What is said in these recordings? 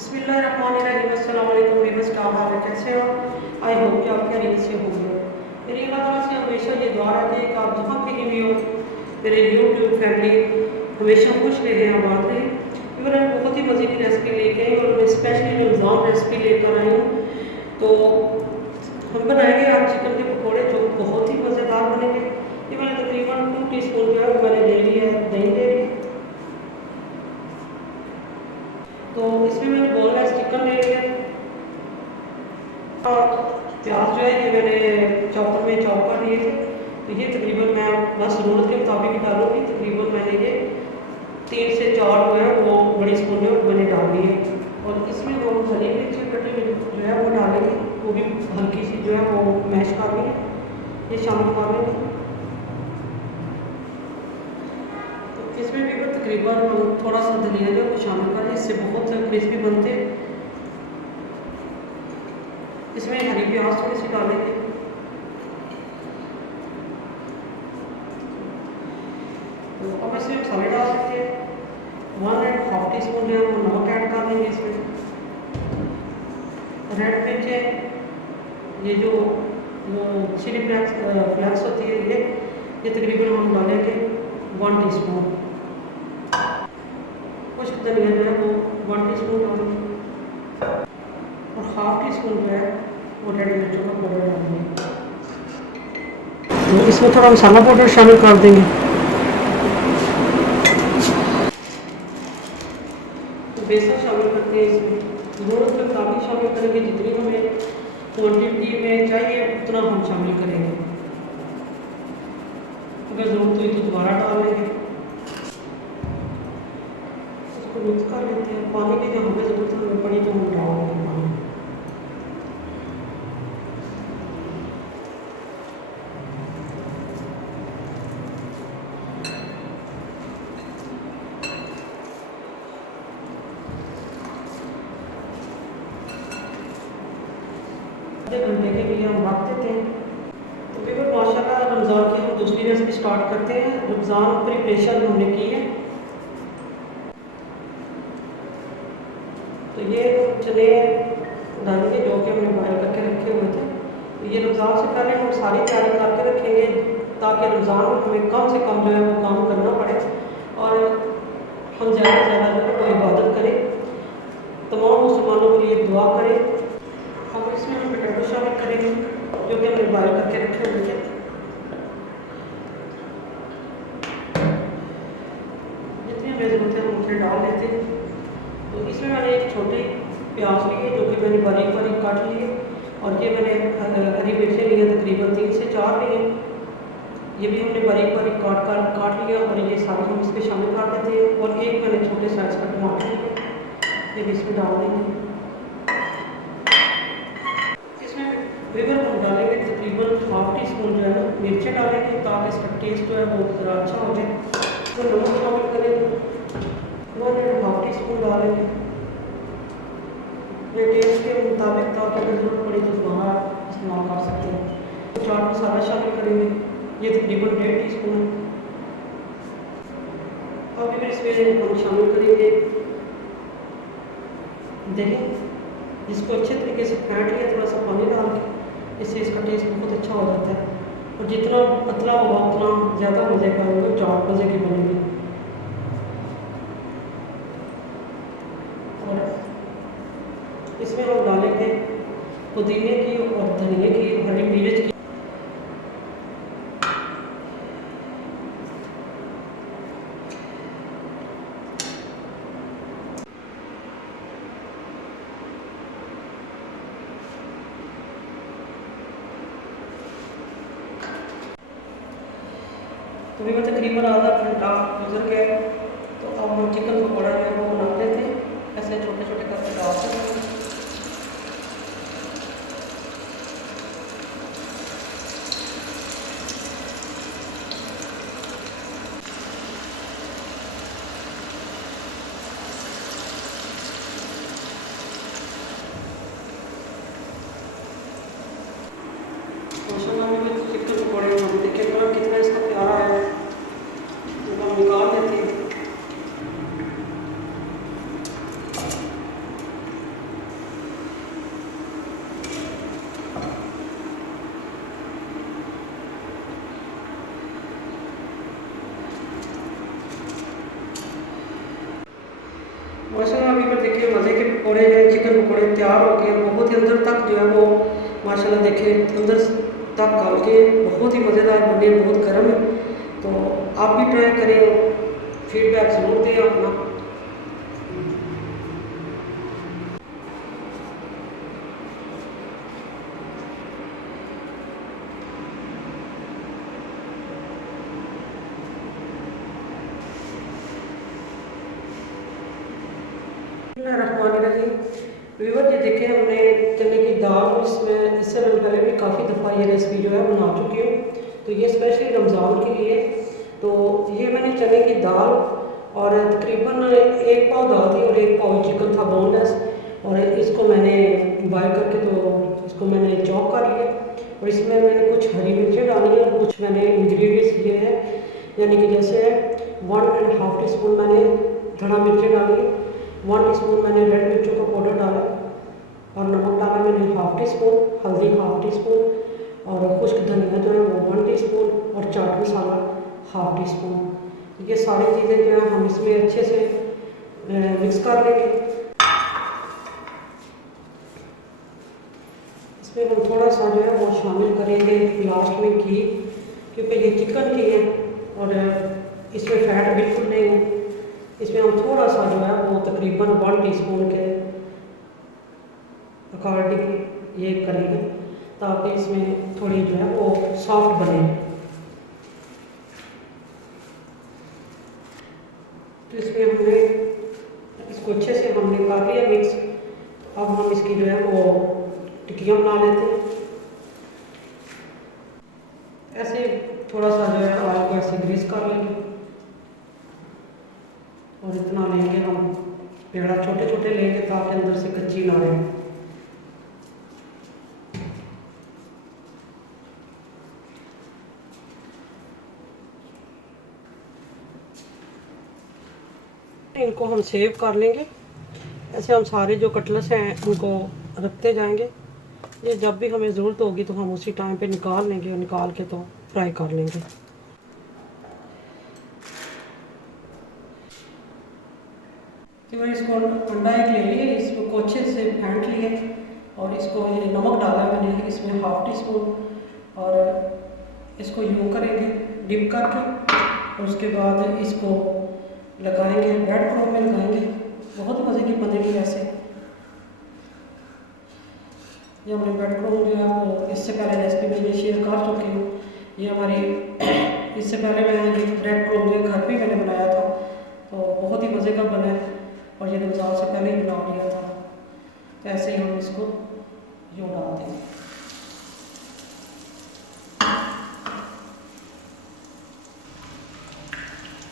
बिस्मिल्लाहिर्रहमानिर्रहीम, अस्सलाम वालेकुम व्यूअर्स, क्या हाल है, कैसे हो? आई होप कि आप खैरियत से होंगे। मेरी अल्लाह ताला से हमेशा ये दुआ रहती है कि आप जहाँ कहीं भी हो, मेरे यूट्यूब फैमिली हमेशा खुश रहे, आबाद रहे। इवन मैं बहुत ही मज़े की रेसिपी लेके आई और मैं स्पेशली रमज़ान रेसिपी लेकर आई हूँ। तो हम बनाएंगे आज चिकन के पकौड़े जो बहुत ही मज़ेदार बनेंगे। ये मैंने तकरीबन 2 टीस्पून जो है वो मैंने ले लिया है, दही ले ली। तो इसमें मैंने बोनलेस चिकन ले लिया और प्याज जो है ये मैंने चॉपर में चॉप कर लिए थे। तो ये तकरीबन मैं बस ज़रूरत के मुताबिक ही डालूँगी। तकरीबन मैंने ये 3 से 4 जो है वो बड़ी स्पून में मैंने डाल ली है। और इसमें वो हरी मिर्ची कटी हुई जो है वो डालेंगे, वो भी हल्की सी जो है वो मैश कर लेंगे, ये शामिल कर लेंगे। तो इसमें भी तकरीबन थोड़ा सा धनिया जो है वो शामिल करें, इससे बहुत क्रिस्पी बनते हैं। इसमें हरी प्याज थोड़ी सी डालेंगे। तो अब इसमें मसाले डाल सकते हैं। 1.5 टीस्पून जो है वो नमक ऐड कर देंगे इसमें। रेड मिर्च है, ये जो चिली फ्लेक्स होती है ये तकरीबन हम डालेंगे 1 टीस्पून। कुछ धनिया जो है वो 1 टीस्पून डालेंगे और 1/2 टीस्पून जो है वो रेड मिर्चों का पाउडर डालेंगे। तो इसमें थोड़ा मसाला पाउडर शामिल कर देंगे। तो बेसन शामिल करते हैं, इसमें ज़रूरत के मुताबिक शामिल करेंगे, जितनी हमें क्वांटिटी में चाहिए उतना हम शामिल करेंगे। अगर ज़रूरत हुई तो दोबारा डाल लेंगे। इसको मिक्स कर लेते हैं। पानी की जो हमें ज़रूरत पड़ी तो हम डाल देंगे पानी। आधे घंटे के लिए हम रख देते हैं। तो फिर माशाल्लाह रमज़ान की हम दूसरी रेसिपी स्टार्ट करते हैं। रमज़ान प्रिपरेशन हमने की है। तो ये चने डालेंगे जो कि हमने बॉयल करके रखे हुए थे। तो ये रमज़ान से पहले हम सारी तैयारी करके रखेंगे ताकि रमज़ान में हमें कम से कम जो है वो काम करना पड़े और हम ज़्यादा से ज़्यादा जो है वो इबादत करें, तमाम मुसलमानों के लिए दुआ करें। अब इसमें हम पोटैटो शामिल करेंगे जो कि हमने बॉयल करके रखे हुए थे। जितनी हमें ज़रूरत है हम उसे डाल देते हैं। तो इसमें मैंने एक छोटी प्याज ली है जो कि मैंने बारीक बारीक काट ली है और ये मैंने हरी मिर्चें ली है तकरीबन 3 से 4 ली हैं। ये भी हमने बारीक बारीक काट लिया और ये सारी हम इसमें शामिल कर देते हैं। और एक मैंने छोटे साइज़ का टमाटर लिया, ये भी इसमें डाल देंगे। फिर हम डालेंगे तकरीबन 1/2 टीस्पून जो है ना मिर्चें डालेंगे ताकि इसका टेस्ट जो है वो ज़रा अच्छा हो जाए। तो नमक शामिल करेंगे, 1.5 टीस्पून डालेंगे ये टेस्ट के मुताबिक, ताकि अगर ज़रूरत पड़ी तो दोबारा इस्तेमाल कर सकते हैं। तो चाट मसाला शामिल करेंगे, ये तकरीबन 1.5 टीस्पून। अब फिर इसमें हम शामिल करेंगे दही, जिसको अच्छे तरीके से फेंट लिया, थोड़ा सा पानी डाल के, इससे इसका टेस्ट बहुत अच्छा हो जाता है। और जितना पतला होगा उतना ज़्यादा मज़े का होगा, चाट मज़े की बनेगी। और इसमें हम डालेंगे पुदीने की और धनिए की, हरी मिर्च की। तो भी तकरीबन आधा घंटा गुजर गया। तो अब हम चिकन पकौड़ा जो है वो बना लेते हैं, ऐसे छोटे छोटे करके डालते हैं। माशाल्लाह में चिकन पकौड़े देखिए कलर कितना इसका प्यारा है। तो हम निकाल लेते हैं। माशाल्लाह अभी पर देखिए मज़े के पकौड़े जो है चिकन पकौड़े तैयार हो गए, बहुत ही अंदर तक जो है वो माशाल्लाह देखिए अंदर तक गल के बहुत ही मज़ेदार बने, बहुत गर्म है। तो आप भी ट्राई करें और फीडबैक ज़रूर दें अपना। व्यूअर ये देखें हमने चने की दाल, इसमें इससे पहले भी काफ़ी दफ़ा ये रेसिपी जो है बना चुकी हूँ, तो ये स्पेशली रमज़ान के लिए। तो ये मैंने चने की दाल और तकरीबन 1 पाव दाल थी और 1 पाव चिकन था बोनलेस, और इसको मैंने बॉयल करके तो इसको मैंने चॉप कर लिया और इसमें मैंने कुछ हरी मिर्चें डाली हैं और कुछ मैंने इंग्रेडिएंट्स लिए हैं, यानी कि जैसे 1.5 टीस्पून मैंने धड़ा मिर्चें डाली, 1 टीस्पून मैंने रेड मिर्चों का पाउडर डाला और नमक डाला मैंने 1/2 टीस्पून, हल्दी 1/2 टीस्पून और खुश्क धनिया जो है वो 1 टीस्पून और चाट मसाला 1/2 टीस्पून। ये सारी चीज़ें जो है हम इसमें अच्छे से मिक्स कर लेंगे। इसमें हम थोड़ा सा जो है वो शामिल करेंगे लास्ट में घी, क्योंकि ये चिकन की है और इसमें फ़ैट बिल्कुल नहीं है। इसमें हम थोड़ा सा जो है वो तकरीबन 1 टीस्पून के अकॉर्डिंग ये करेंगे ताकि इसमें थोड़ी जो है वो सॉफ्ट बने। तो इसमें हमने इसको अच्छे से हमने कर लिया मिक्स। अब हम इसकी जो है वो टिक्कियाँ बना लेते हैं। ऐसे थोड़ा सा जो है ऑयल को ऐसे ग्रीस कर लेंगे और इतना लेंगे हम पेड़ा छोटे छोटे लेंगे ताकि अंदर से कच्ची ना रहे। इनको हम सेव कर लेंगे। ऐसे हम सारे जो कटलेट्स हैं उनको रखते जाएंगे। ये जब भी हमें ज़रूरत होगी तो हम उसी टाइम पे निकाल लेंगे और निकाल के तो फ्राई कर लेंगे। तो इसको अंडा एक ले लिए, इसको अच्छे से फेंट लिए और इसको ये नमक डाला मैंने इसमें 1/2 टीस्पून और इसको यूँ करेंगे डिप करके और उसके बाद इसको लगाएंगे ब्रेड क्रम्ब में लगाएंगे। बहुत मज़े की बनेगी ऐसे। ये हमने ब्रेड क्रम्ब जो है वो इससे पहले रेसिपी में ये शेयर कर चुकी हूँ। ये हमारी इससे पहले मैंने ये ब्रेड क्रम्ब जो घर पे मैंने बनाया था, तो बहुत ही मज़े का बना है और ये रमज़ान से पहले ही बना लिया था। तो ऐसे ही हम इसको यूँ डालते हैं।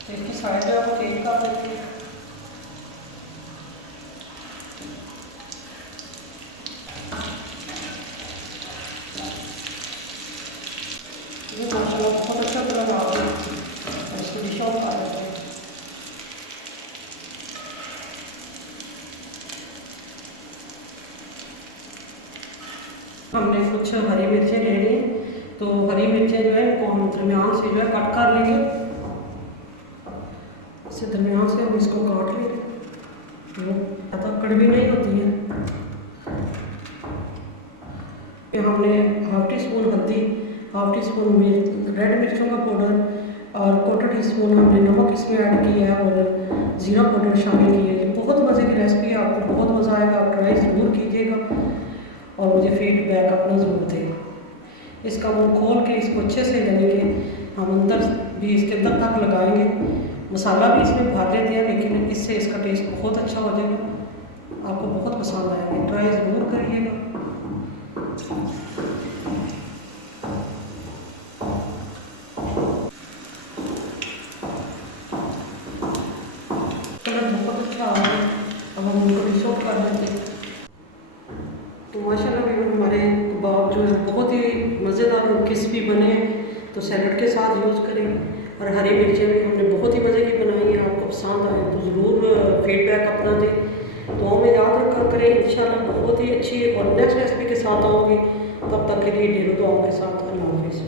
तो इसकी साइड जो है वो चेंज कर देते हैं। ये माशाल्लाह बहुत अच्छा कलर आ रहा है। इसको डिश आउट कर देते हैं। हमने कुछ हरी मिर्चें ले ली, तो हरी मिर्चें जो है इनको हम दरमियान से जो है कट कर लेंगे। इससे दरमियान से हम इसको काट लेंगे, ज़्यादा कड़वी नहीं होती है। हमने 1/2 टीस्पून हल्दी, 1/2 टीस्पून रेड मिर्चों का पाउडर और 1/4 टीस्पून हमने नमक इसमें ऐड किया है और ज़ीरा पाउडर शामिल किया है। ये बहुत मज़े की रेसिपी है, आपको बहुत मज़ा आएगा। आप ट्राई ज़रूर कीजिएगा और मुझे फीडबैक अपना ज़रूर दें। इसका मुँह खोल के इसको अच्छे से लेंगे, हम अंदर भी इसके अंदर तक लगाएंगे। मसाला भी इसमें भर लेते हैं, लेकिन इससे इसका टेस्ट बहुत अच्छा हो जाएगा। आपको बहुत पसंद आएगा, ट्राई ज़रूर करिएगा। कलर बहुत अच्छा आ रहा है। अब हम उनको डिश आउट कर देते हैं। तो माशाल्लाह भी हमारे कबाब जो है बहुत ही मज़ेदार और क्रिस्पी बने हैं। तो सैलड के साथ यूज़ करें और हरी मिर्चें भी हमने बहुत ही मज़े की बनाई है। आपको पसंद आए तो ज़रूर फीडबैक अपना दें। तो हमें याद रखा करें, इंशाल्लाह बहुत ही अच्छी और नेक्स्ट रेसिपी के साथ आऊँगी। तब तक के लिए ढेरों दुआओं के साथ अल्लाह हाफ़िज़।